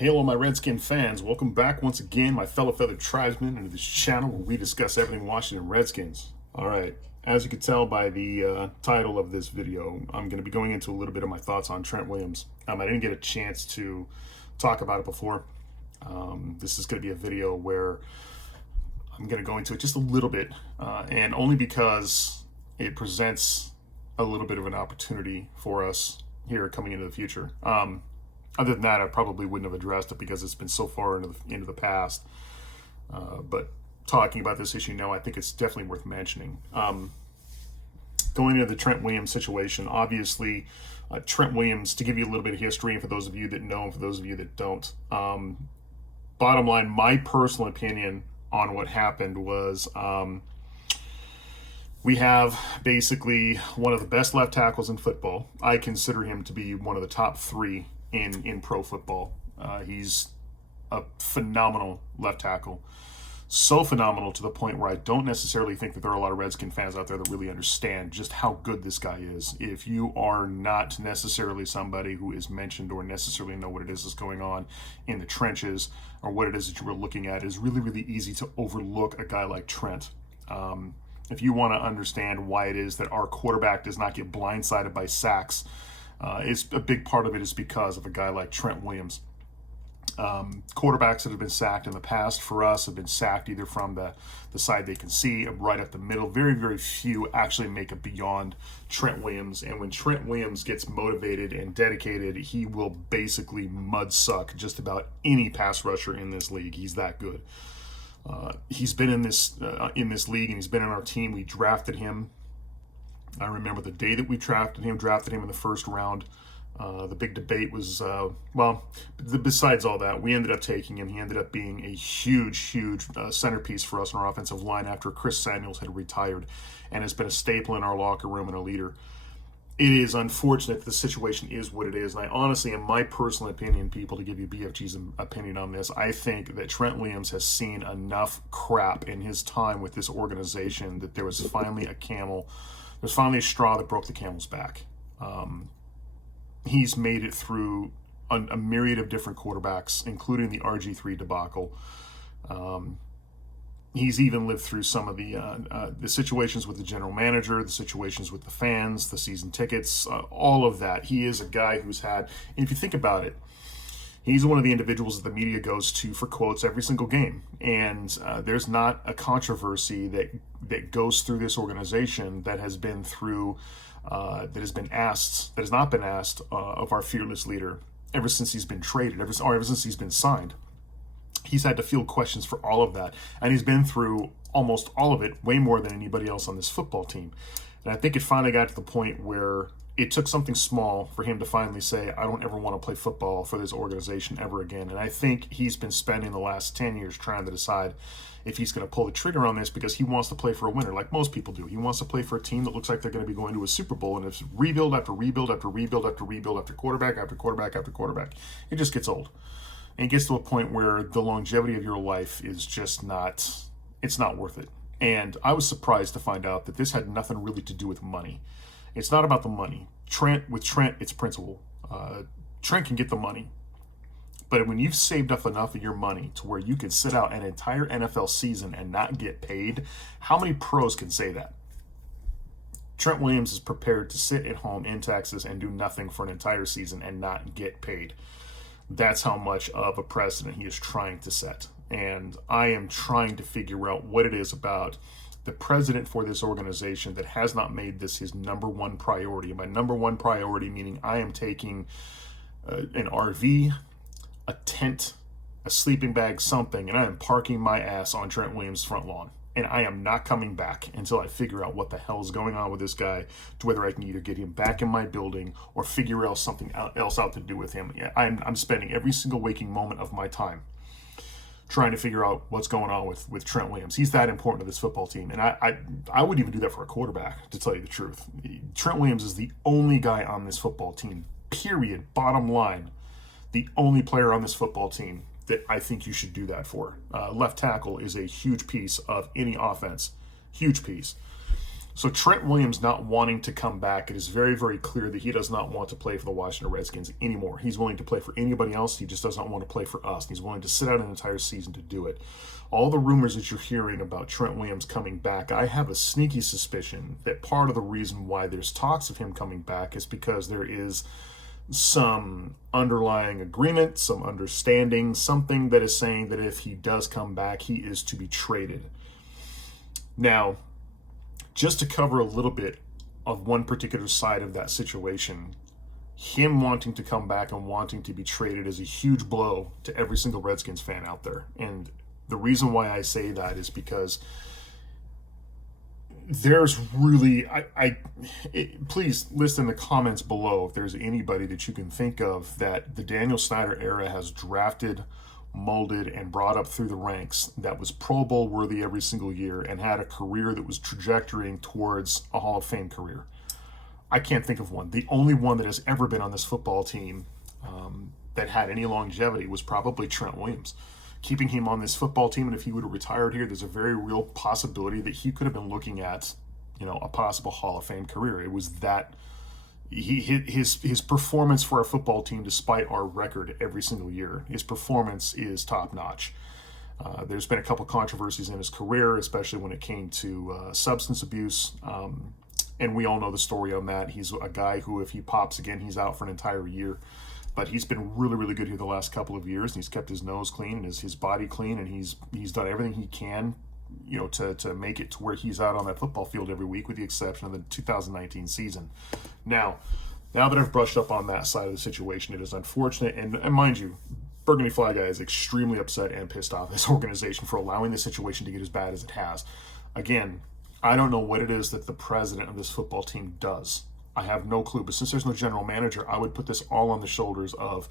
Hello, my Redskin fans. Welcome back once again, my fellow feathered tribesmen, into this channel where we discuss everything Washington Redskins. All right, as you can tell by the title of this video, I'm going to be going into a little bit of my thoughts on Trent Williams. I didn't get a chance to talk about it before. This is going to be a video where I'm going to go into it just a little bit, and only because it presents a little bit of an opportunity for us here coming into the future. Other than that, I probably wouldn't have addressed it because it's been so far into the past. But talking about this issue now, I think it's definitely worth mentioning. Going into the Trent Williams situation, obviously, Trent Williams, to give you a little bit of history, and for those of you that know, and for those of you that don't, bottom line, my personal opinion on what happened was we have basically one of the best left tackles in football. I consider him to be one of the top three in pro football. He's a phenomenal left tackle. So phenomenal to the point where I don't necessarily think that there are a lot of Redskin fans out there that really understand just how good this guy is. If you are not necessarily somebody who is mentioned or necessarily know what it is that's going on in the trenches or what it is that you were looking at, it's really, really easy to overlook a guy like Trent. If you want to understand why it is that our quarterback does not get blindsided by sacks, it's a big part of it is because of a guy like Trent Williams. Quarterbacks that have been sacked in the past for us have been sacked either from the side they can see, right up the middle. Very, very few actually make it beyond Trent Williams. And when Trent Williams gets motivated and dedicated, he will basically mud suck just about any pass rusher in this league. He's that good. He's been in this league, and he's been on our team. We drafted him. I remember the day that we drafted him in the first round. The big debate was, besides all that, we ended up taking him. He ended up being a huge centerpiece for us in our offensive line after Chris Samuels had retired, and has been a staple in our locker room and a leader. It is unfortunate that the situation is what it is. And I honestly, in my personal opinion, people, to give you BFG's opinion on this, I think that Trent Williams has seen enough crap in his time with this organization that there was finally a straw that broke the camel's back. He's made it through a myriad of different quarterbacks, including the RG3 debacle. He's even lived through some of the situations with the general manager, the situations with the fans, the season tickets, all of that. He is a guy who's had, and if you think about it, he's one of the individuals that the media goes to for quotes every single game. And there's not a controversy that goes through this organization that has been through, that has not been asked of our fearless leader ever since he's been traded, ever since he's been signed. He's had to field questions for all of that. And he's been through almost all of it, way more than anybody else on this football team. And I think it finally got to the point where it took something small for him to finally say, I don't ever want to play football for this organization ever again. And I think he's been spending the last 10 years trying to decide if he's going to pull the trigger on this, because he wants to play for a winner, like most people do. He wants to play for a team that looks like they're going to be going to a Super Bowl, and it's rebuild after rebuild after rebuild after rebuild after quarterback after quarterback after quarterback. It just gets old. And it gets to a point where the longevity of your life is just it's not worth it. And I was surprised to find out that this had nothing really to do with money. It's not about the money. With Trent, it's principle. Trent can get the money. But when you've saved up enough of your money to where you can sit out an entire NFL season and not get paid, how many pros can say that? Trent Williams is prepared to sit at home in Texas and do nothing for an entire season and not get paid. That's how much of a precedent he is trying to set. And I am trying to figure out what it is about the president for this organization that has not made this his number one priority. And by number one priority, meaning I am taking an RV, a tent, a sleeping bag, something, and I am parking my ass on Trent Williams' front lawn. And I am not coming back until I figure out what the hell is going on with this guy, to whether I can either get him back in my building or figure out something else out to do with him. I'm spending every single waking moment of my time trying to figure out what's going on with Trent Williams. He's that important to this football team. And I wouldn't even do that for a quarterback, to tell you the truth. Trent Williams is the only guy on this football team, period, bottom line, the only player on this football team that I think you should do that for. Left tackle is a huge piece of any offense. Huge piece. So Trent Williams not wanting to come back, it is very, very clear that he does not want to play for the Washington Redskins anymore. He's willing to play for anybody else. He just does not want to play for us. He's willing to sit out an entire season to do it. All the rumors that you're hearing about Trent Williams coming back, I have a sneaky suspicion that part of the reason why there's talks of him coming back is because there is some underlying agreement, some understanding, something that is saying that if he does come back, he is to be traded. Now, just to cover a little bit of one particular side of that situation, him wanting to come back and wanting to be traded is a huge blow to every single Redskins fan out there. And the reason why I say that is because there's really, please list in the comments below if there's anybody that you can think of that the Daniel Snyder era has drafted, molded, and brought up through the ranks that was Pro Bowl worthy every single year and had a career that was trajectorying towards a Hall of Fame career. I can't think of one. The only one that has ever been on this football team that had any longevity was probably Trent Williams. Keeping him on this football team, and if he would have retired here, there's a very real possibility that he could have been looking at, a possible Hall of Fame career. It was that his performance for our football team, despite our record every single year, his performance is top notch. There's been a couple controversies in his career, especially when it came to substance abuse, and we all know the story on that. He's a guy who, if he pops again, he's out for an entire year. But he's been really, really good here the last couple of years, and he's kept his nose clean and his body clean, and he's done everything he can, to make it to where he's out on that football field every week, with the exception of the 2019 season. Now that I've brushed up on that side of the situation, it is unfortunate, and mind you, Burgundy Fly Guy is extremely upset and pissed off at this organization for allowing the situation to get as bad as it has. Again, I don't know what it is that the president of this football team does. I have no clue, but since there's no general manager, I would put this all on the shoulders of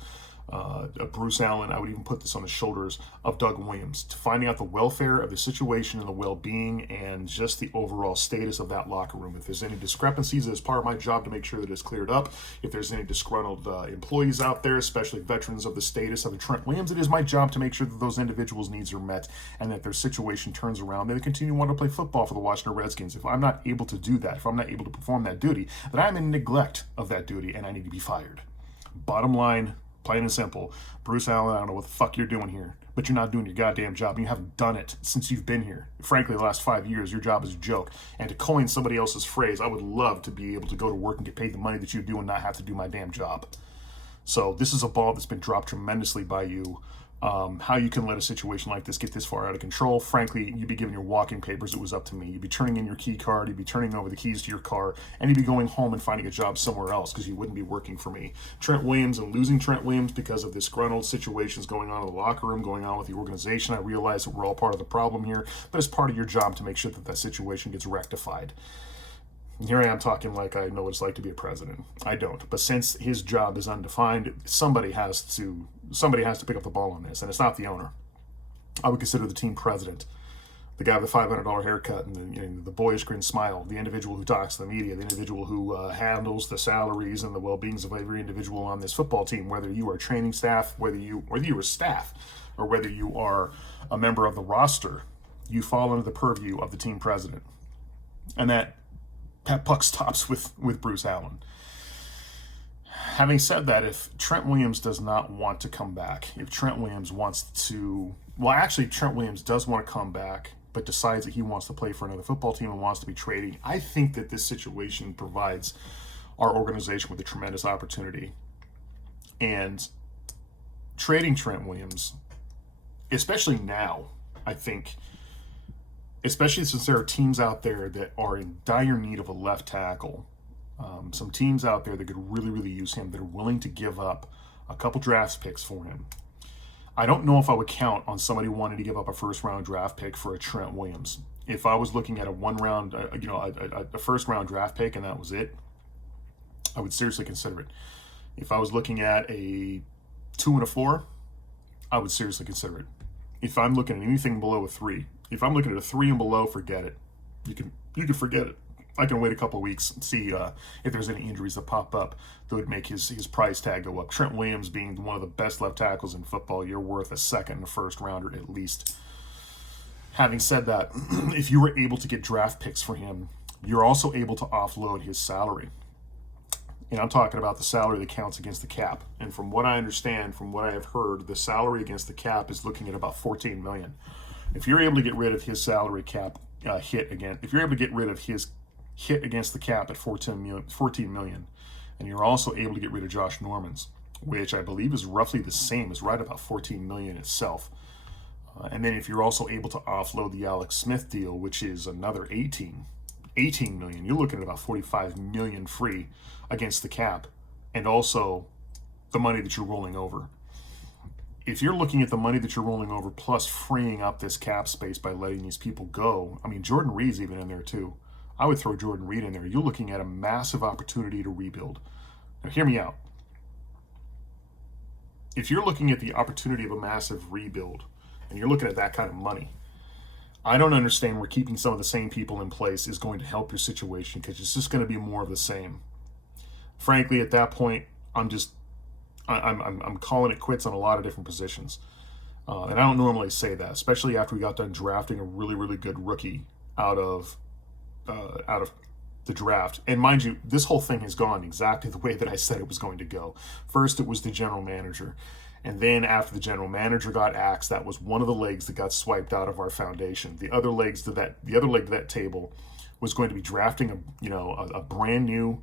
Bruce Allen. I would even put this on the shoulders of Doug Williams, to finding out the welfare of the situation and the well-being and just the overall status of that locker room. If there's any discrepancies, it's part of my job to make sure that it's cleared up. If there's any disgruntled employees out there, especially veterans of the status of Trent Williams, it is my job to make sure that those individuals' needs are met and that their situation turns around and they continue to want to play football for the Washington Redskins. If I'm not able to do that, if I'm not able to perform that duty, then I'm in neglect of that duty and I need to be fired. Bottom line, plain and simple. Bruce Allen, I don't know what the fuck you're doing here, but you're not doing your goddamn job, and you haven't done it since you've been here. Frankly, the last 5 years, your job is a joke. And to coin somebody else's phrase, I would love to be able to go to work and get paid the money that you do and not have to do my damn job. So this is a ball that's been dropped tremendously by you. How you can let a situation like this get this far out of control, frankly, you'd be giving your walking papers, it was up to me. You'd be turning in your key card, you'd be turning over the keys to your car, and you'd be going home and finding a job somewhere else because you wouldn't be working for me. Trent Williams, and losing Trent Williams because of disgruntled situations going on in the locker room, going on with the organization, I realize that we're all part of the problem here, but it's part of your job to make sure that that situation gets rectified. Here I am talking like I know what it's like to be a president. I don't. But since his job is undefined, somebody has to pick up the ball on this, and it's not the owner. I would consider the team president, the guy with the $500 haircut and the boyish grin smile, the individual who talks to the media, the individual who handles the salaries and the well-beings of every individual on this football team, whether you are training staff, whether you are staff, or whether you are a member of the roster, you fall under the purview of the team president. And that buck stops with Bruce Allen. Having said that, if Trent Williams does not want to come back, if Trent Williams wants to, Trent Williams does want to come back, but decides that he wants to play for another football team and wants to be traded, I think that this situation provides our organization with a tremendous opportunity. And trading Trent Williams, especially now, I think, especially since there are teams out there that are in dire need of a left tackle, some teams out there that could really, really use him, that are willing to give up a couple draft picks for him. I don't know if I would count on somebody wanting to give up a first-round draft pick for a Trent Williams. If I was looking at a first-round draft pick and that was it, I would seriously consider it. If I was looking at a 2 and a 4, I would seriously consider it. If I'm looking at anything below a 3, if I'm looking at a 3 and below, forget it. You can forget it. I can wait a couple of weeks and see if there's any injuries that pop up that would make his price tag go up. Trent Williams being one of the best left tackles in football, you're worth a second and a first rounder at least. Having said that, if you were able to get draft picks for him You're also able to offload his salary. And I'm talking about the salary that counts against the cap. And from what I understand, from what I have heard, the salary against the cap is looking at about 14 million. If you're able to get rid of his salary cap hit again, if you're able to get rid of his hit against the cap at 14 million, and you're also able to get rid of Josh Norman's, which I believe is roughly the same, is right about 14 million itself. And then if you're also able to offload the Alex Smith deal, which is another 18 million, you're looking at about 45 million free against the cap, and also the money that you're rolling over. If you're looking at the money that you're rolling over plus freeing up this cap space by letting these people go, I mean, Jordan Reed's even in there too. I would throw Jordan Reed in there. You're looking at a massive opportunity to rebuild. Now, hear me out. If you're looking at the opportunity of a massive rebuild, and you're looking at that kind of money, I don't understand where keeping some of the same people in place is going to help your situation, because it's just going to be more of the same. Frankly, at that point, I'm calling it quits on a lot of different positions. And I don't normally say that, especially after we got done drafting a really, really good rookie out of the draft. And mind you, this whole thing has gone exactly the way that I said it was going to go. First, it was the general manager. And then after the general manager got axed, that was one of the legs that got swiped out of our foundation. The other leg to that table was going to be drafting a brand new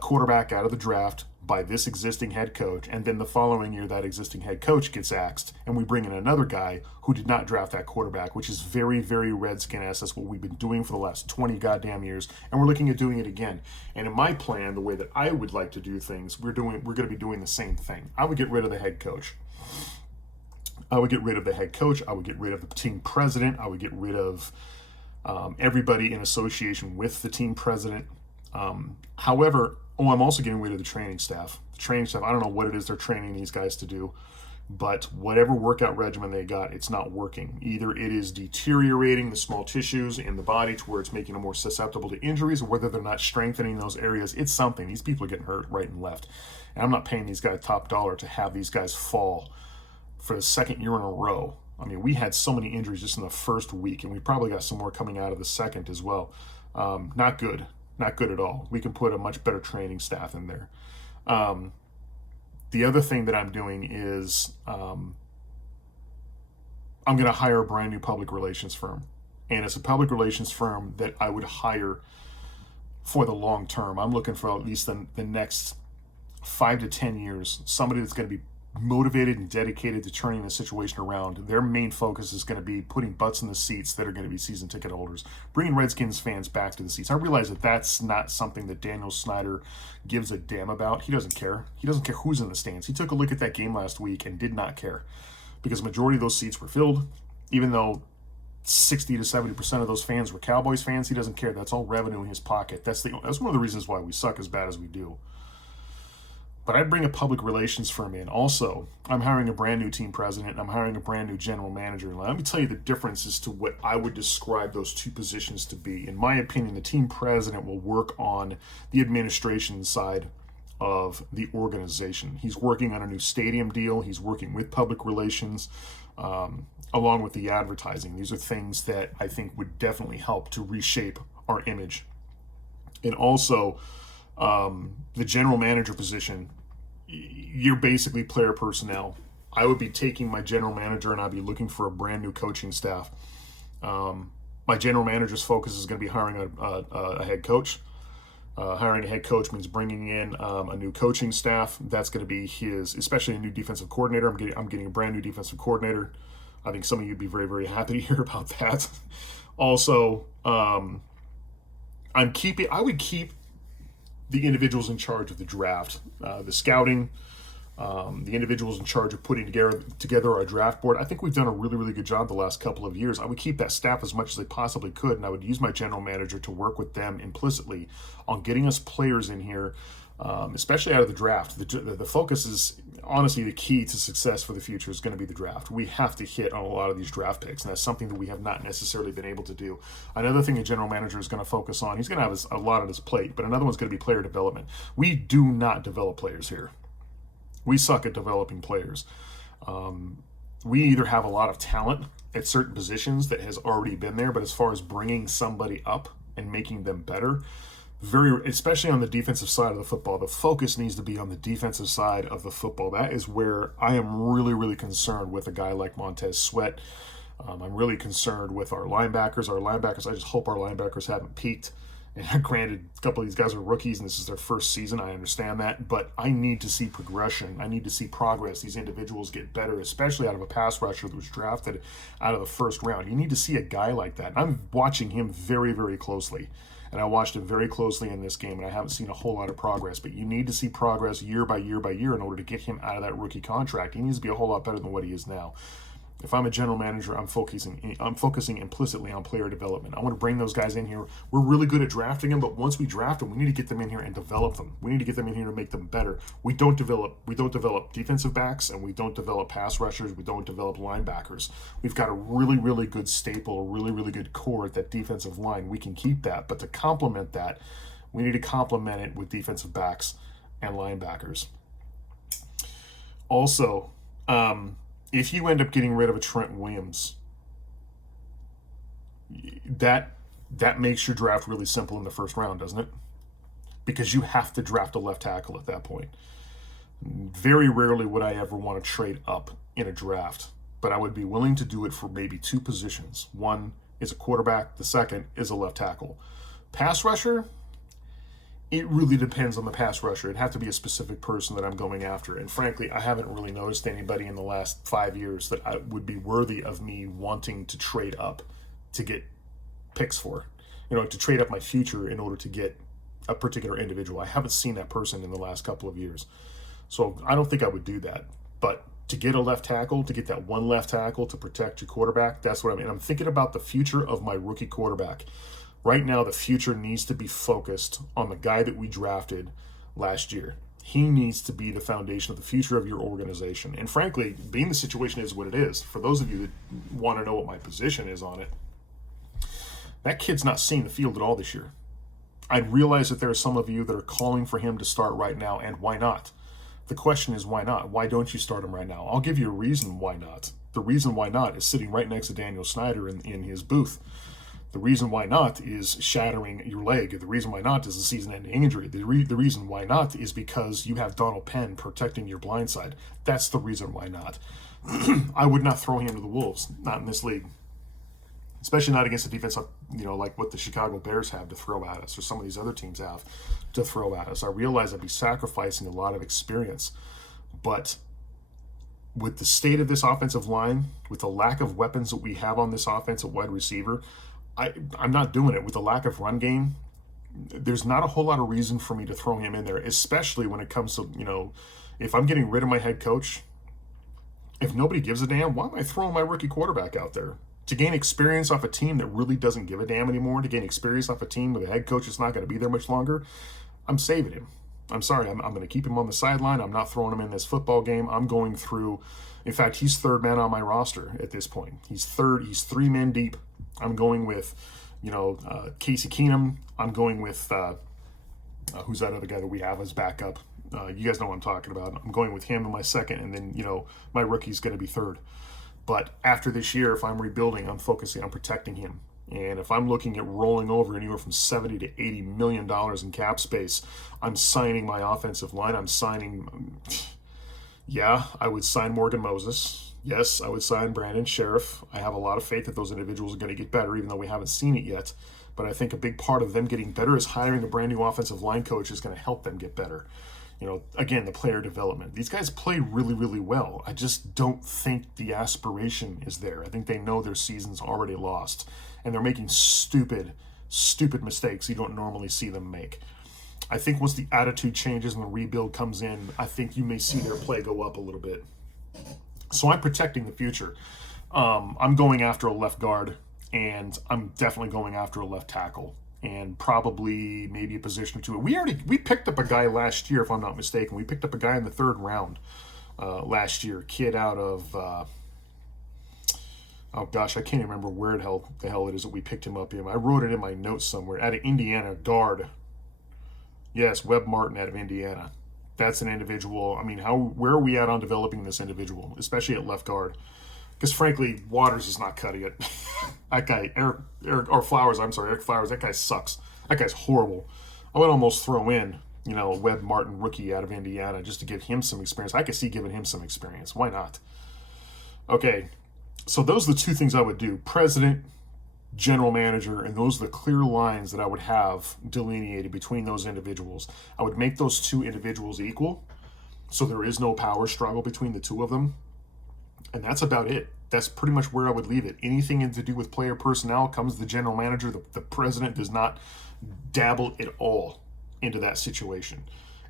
quarterback out of the draft by this existing head coach, and then the following year that existing head coach gets axed, and we bring in another guy who did not draft that quarterback, which is very, very Redskin-esque. That's what we've been doing for the last 20 goddamn years, and we're looking at doing it again. And in my plan, the way that I would like to do things, we're going to be doing the same thing. I would get rid of the head coach. I would get rid of the team president. I would get rid of everybody in association with the team president. However, I'm also getting rid of the training staff. The training staff, I don't know what it is they're training these guys to do, but whatever workout regimen they got, it's not working. Either it is deteriorating the small tissues in the body to where it's making them more susceptible to injuries, or whether they're not strengthening those areas. It's something. These people are getting hurt right and left. And I'm not paying these guys top dollar to have these guys fall for the second year in a row. I mean, we had so many injuries just in the first week, and we probably got some more coming out of the second as well. Not good. Not good at all. We can put a much better training staff in there. The other thing that I'm doing is I'm going to hire a brand new public relations firm. And it's a public relations firm that I would hire for the long term. I'm looking for at least the next 5 to 10 years, somebody that's going to be motivated and dedicated to turning the situation around. Their main focus is going to be putting butts in the seats that are going to be season ticket holders, bringing Redskins fans back to the seats. I realize that that's not something that Daniel Snyder gives a damn about. He doesn't care. He doesn't care who's in the stands. He took a look at that game last week and did not care, because the majority of those seats were filled. Even though 60 to 70% of those fans were Cowboys fans, he doesn't care. That's all revenue in his pocket. That's one of the reasons why we suck as bad as we do. But I'd bring a public relations firm in. Also, I'm hiring a brand new team president, and I'm hiring a brand new general manager. And let me tell you the difference as to what I would describe those two positions to be. In my opinion, the team president will work on the administration side of the organization. He's working on a new stadium deal. He's working with public relations, along with the advertising. These are things that I think would definitely help to reshape our image. And also, the general manager position, you're basically player personnel. I would be taking my general manager and I'd be looking for a brand new coaching staff. My general manager's focus is going to be hiring a head coach. Hiring a head coach means bringing in a new coaching staff. That's going to be especially a new defensive coordinator. I'm getting a brand new defensive coordinator. I think some of you would be very, very happy to hear about that. Also, I would keep the individuals in charge of the draft, the scouting, the individuals in charge of putting together our draft board. I think we've done a really, really good job the last couple of years. I would keep that staff as much as they possibly could, and I would use my general manager to work with them implicitly on getting us players in here, especially out of the draft. The focus is, honestly, the key to success for the future is going to be the draft. We have to hit on a lot of these draft picks, and that's something that we have not necessarily been able to do. Another thing a general manager is going to focus on, he's going to have a lot on his plate, but another one's going to be player development. We do not develop players here. We suck at developing players. We either have a lot of talent at certain positions that has already been there, but as far as bringing somebody up and making them better, especially on the defensive side of the football, the focus needs to be on the defensive side of the football. That is where I am really, really concerned with a guy like Montez Sweat. I'm really concerned with our linebackers. I just hope our linebackers haven't peaked. And granted, a couple of these guys are rookies and this is their first season. I understand that. But I need to see progression. I need to see progress. These individuals get better, especially out of a pass rusher that was drafted out of the first round. You need to see a guy like that. And I'm watching him very, very closely. And I watched him very closely in this game, and I haven't seen a whole lot of progress. But you need to see progress year by year by year in order to get him out of that rookie contract. He needs to be a whole lot better than what he is now. If I'm a general manager, I'm focusing implicitly on player development. I want to bring those guys in here. We're really good at drafting them, but once we draft them, we need to get them in here and develop them. We need to get them in here to make them better. We don't develop defensive backs, and we don't develop pass rushers. We don't develop linebackers. We've got a really, really good staple, a really, really good core at that defensive line. We can keep that, but to complement that, we need to complement it with defensive backs and linebackers. Also, if you end up getting rid of a Trent Williams, that makes your draft really simple in the first round, doesn't it? Because you have to draft a left tackle at that point. Very rarely would I ever want to trade up in a draft, but I would be willing to do it for maybe two positions. One is a quarterback, the second is a left tackle. Pass rusher, it really depends on the pass rusher. It'd have to be a specific person that I'm going after. And frankly, I haven't really noticed anybody in the last 5 years that would be worthy of me wanting to trade up to get picks for. To trade up my future in order to get a particular individual. I haven't seen that person in the last couple of years. So I don't think I would do that. But to get a left tackle, to get that one left tackle to protect your quarterback, that's what I mean. I'm thinking about the future of my rookie quarterback. Right now, the future needs to be focused on the guy that we drafted last year. He needs to be the foundation of the future of your organization. And frankly, being the situation is what it is, for those of you that want to know what my position is on it, that kid's not seeing the field at all this year. I realize that there are some of you that are calling for him to start right now, and why not? The question is, why not? Why don't you start him right now? I'll give you a reason why not. The reason why not is sitting right next to Daniel Snyder in his booth. The reason why not is shattering your leg. The reason why not is a season-ending injury. The reason why not is because you have Donald Penn protecting your blind side. That's the reason why not. I would not throw him to the Wolves, not in this league. Especially not against a defense, like what the Chicago Bears have to throw at us, or some of these other teams have to throw at us. I realize I'd be sacrificing a lot of experience, but with the state of this offensive line, with the lack of weapons that we have on this offense at wide receiver, I'm not doing it. With the lack of run game, there's not a whole lot of reason for me to throw him in there, especially when it comes to, if I'm getting rid of my head coach, if nobody gives a damn, why am I throwing my rookie quarterback out there? To gain experience off a team that really doesn't give a damn anymore, to gain experience off a team with a head coach that's not going to be there much longer, I'm saving him. I'm sorry, I'm going to keep him on the sideline. I'm not throwing him in this football game. I'm going through, in fact, he's third man on my roster at this point. He's 3 men deep. I'm going with, Casey Keenum. I'm going with, who's that other guy that we have as backup? You guys know what I'm talking about. I'm going with him in my second, and then, my rookie's going to be third. But after this year, if I'm rebuilding, I'm focusing on protecting him. And if I'm looking at rolling over anywhere from $70 to $80 million in cap space, I'm signing my offensive line. I would sign Morgan Moses. Yes, I would sign Brandon Sheriff. I have a lot of faith that those individuals are going to get better, even though we haven't seen it yet. But I think a big part of them getting better is hiring a brand new offensive line coach is going to help them get better. Again, the player development. These guys play really, really well. I just don't think the aspiration is there. I think they know their season's already lost, and they're making stupid mistakes you don't normally see them make. I think once the attitude changes and the rebuild comes in, I think you may see their play go up a little bit. So I'm protecting the future. I'm going after a left guard, and I'm definitely going after a left tackle, and probably maybe a position or two. We picked up a guy last year, if I'm not mistaken. We picked up a guy in the third round last year, kid out of I can't even remember where the hell it is that we picked him up in. I wrote it in my notes somewhere. Out of Indiana, guard. Yes, Webb Martin out of Indiana. That's an individual. I mean, where are we at on developing this individual, especially at left guard? Because frankly, Waters is not cutting it. That guy, Eric Flowers, I'm sorry, Eric Flowers, that guy sucks. That guy's horrible. I would almost throw in, a Webb Martin rookie out of Indiana just to give him some experience. I could see giving him some experience. Why not? Okay, so those are the two things I would do. President, general manager, and those are the clear lines that I would have delineated between those individuals. I would make those two individuals equal, so there is no power struggle between the two of them. And that's about it. That's pretty much where I would leave it. Anything to do with player personnel comes the general manager. The president does not dabble at all into that situation.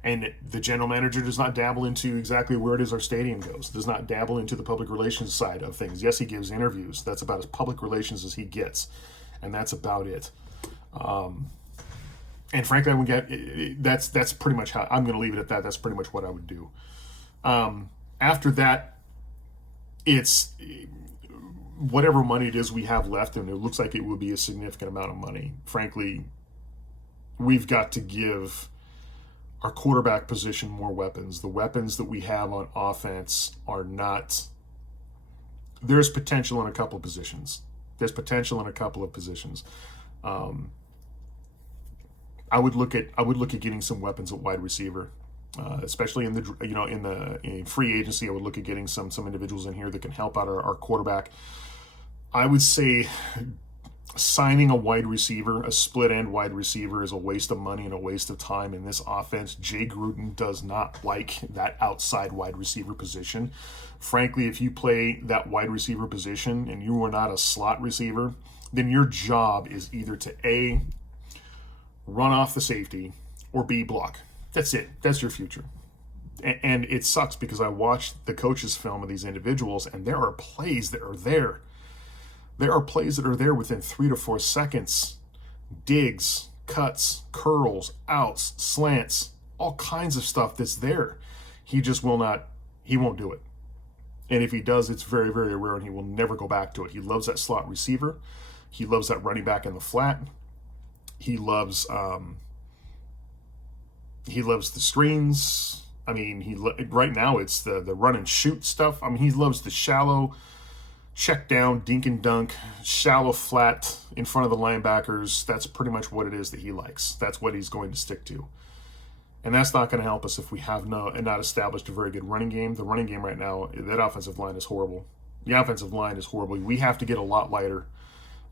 And the general manager does not dabble into exactly where it is our stadium goes, does not dabble into the public relations side of things. Yes, he gives interviews. That's about as public relations as he gets. And that's about it. And frankly, I would get that's pretty much how I'm going to leave it at that. That's pretty much what I would do. After that, it's whatever money it is we have left, and it looks like it will be a significant amount of money. Frankly, we've got to give our quarterback position more weapons. The weapons that we have on offense are not. There's potential in a couple of positions. I would look at getting some weapons at wide receiver. Especially in free agency, I would look at getting some individuals in here that can help out our quarterback. I would say signing a wide receiver, a split end wide receiver, is a waste of money and a waste of time in this offense. Jay Gruden does not like that outside wide receiver position. Frankly, if you play that wide receiver position and you are not a slot receiver, then your job is either to A, run off the safety, or B, block. That's it. That's your future. And it sucks because I watched the coaches' film of these individuals, and there are plays that are there. There are plays that are there within 3 to 4 seconds. Digs, cuts, curls, outs, slants, all kinds of stuff that's there. He just will not, he won't do it. And if he does, it's very, very rare, and he will never go back to it. He loves that slot receiver. He loves that running back in the flat. He loves the screens. I mean, right now it's the run and shoot stuff. I mean, he loves the shallow check down, dink and dunk, shallow flat in front of the linebackers. That's pretty much what it is that he likes. That's what he's going to stick to. And that's not going to help us if we have not established a very good running game. The running game right now, that offensive line is horrible. The offensive line is horrible. We have to get a lot lighter.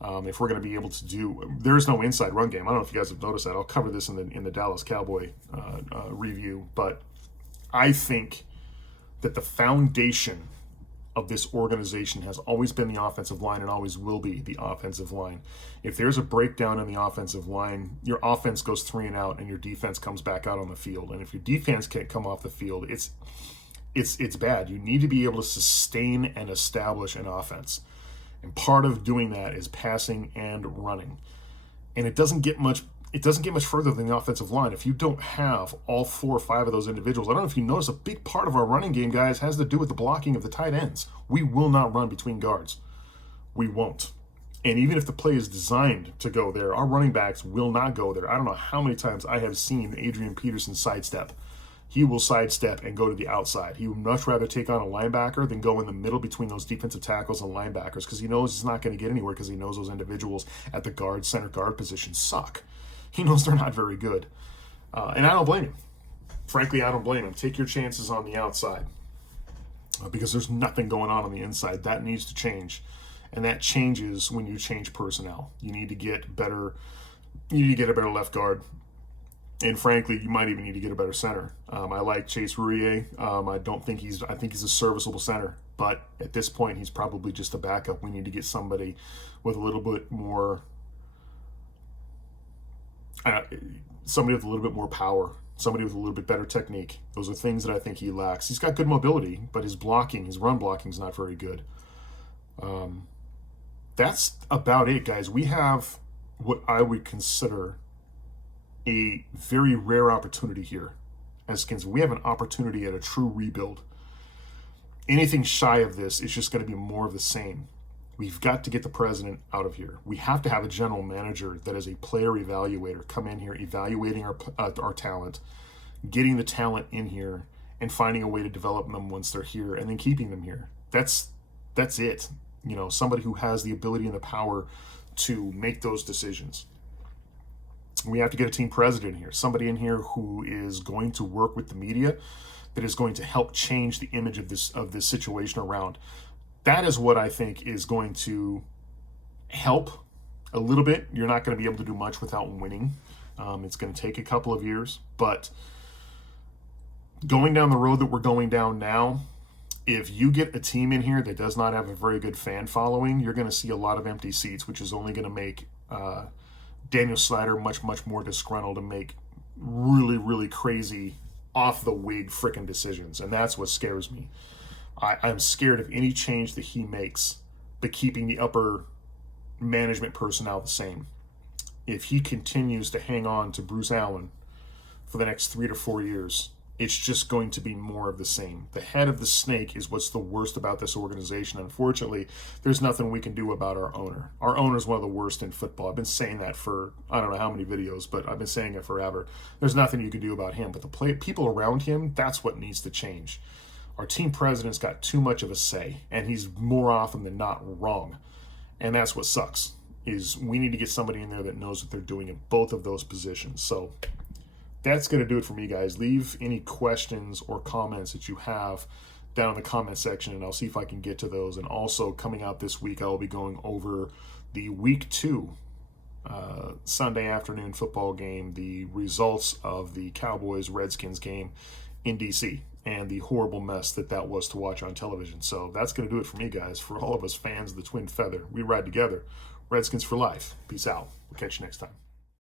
If we're going to be able to do, there's no inside run game. I don't know if you guys have noticed that. I'll cover this in the Dallas Cowboy review, but I think that the foundation of this organization has always been the offensive line and always will be the offensive line. If there's a breakdown in the offensive line, your offense goes 3 and out, and your defense comes back out on the field. And if your defense can't come off the field, it's bad. You need to be able to sustain and establish an offense. And part of doing that is passing and running. And it doesn't get much further than the offensive line. If you don't have all 4 or 5 of those individuals, I don't know if you notice, a big part of our running game, guys, has to do with the blocking of the tight ends. We will not run between guards. We won't. And even if the play is designed to go there, our running backs will not go there. I don't know how many times I have seen Adrian Peterson sidestep. He will sidestep and go to the outside. He would much rather take on a linebacker than go in the middle between those defensive tackles and linebackers, because he knows he's not going to get anywhere, because he knows those individuals at the center guard position suck. He knows they're not very good. And I don't blame him. Frankly, I don't blame him. Take your chances on the outside, because there's nothing going on the inside. That needs to change. And that changes when you change personnel. You need to get better. You need to get a better left guard. And frankly, you might even need to get a better center. I like Chase Roullier. I think he's a serviceable center. But at this point, he's probably just a backup. We need to get somebody with a little bit more, somebody with a little bit more power, somebody with a little bit better technique. Those are things that I think he lacks. He's got good mobility, but his run blocking is not very good. That's about it, guys. We have what I would consider a very rare opportunity here as Skins. We have an opportunity at a true rebuild. Anything shy of this is just going to be more of the same. We've got to get the president out of here. We have to have a general manager that is a player evaluator come in here, evaluating our talent, getting the talent in here, and finding a way to develop them once they're here, and then keeping them here. That's That's it. Somebody who has the ability and the power to make those decisions. We have to get a team president here, somebody in here who is going to work with the media, that is going to help change the image of this situation around. That is what I think is going to help a little bit. You're not going to be able to do much without winning. It's going to take a couple of years, but going down the road that we're going down now, if you get a team in here that does not have a very good fan following, you're going to see a lot of empty seats, which is only going to make Daniel Snyder much, much more disgruntled and make really, really crazy, off the wig frickin' decisions. And that's what scares me. I'm scared of any change that he makes, but keeping the upper management personnel the same. If he continues to hang on to Bruce Allen for the next 3 to 4 years, it's just going to be more of the same. The head of the snake is what's the worst about this organization. Unfortunately, there's nothing we can do about our owner. Our owner is one of the worst in football. I've been saying that for I don't know how many videos, but I've been saying it forever. There's nothing you can do about him, but the people around him, that's what needs to change. Our team president's got too much of a say, and he's more often than not wrong. And that's what sucks, is we need to get somebody in there that knows what they're doing in both of those positions. So that's going to do it for me, guys. Leave any questions or comments that you have down in the comment section, and I'll see if I can get to those. And also, coming out this week, I will be going over the Week 2 Sunday afternoon football game, the results of the Cowboys-Redskins game in D.C., and the horrible mess that was to watch on television. So that's going to do it for me, guys. For all of us fans of the Twin Feather, we ride together. Redskins for life. Peace out. We'll catch you next time.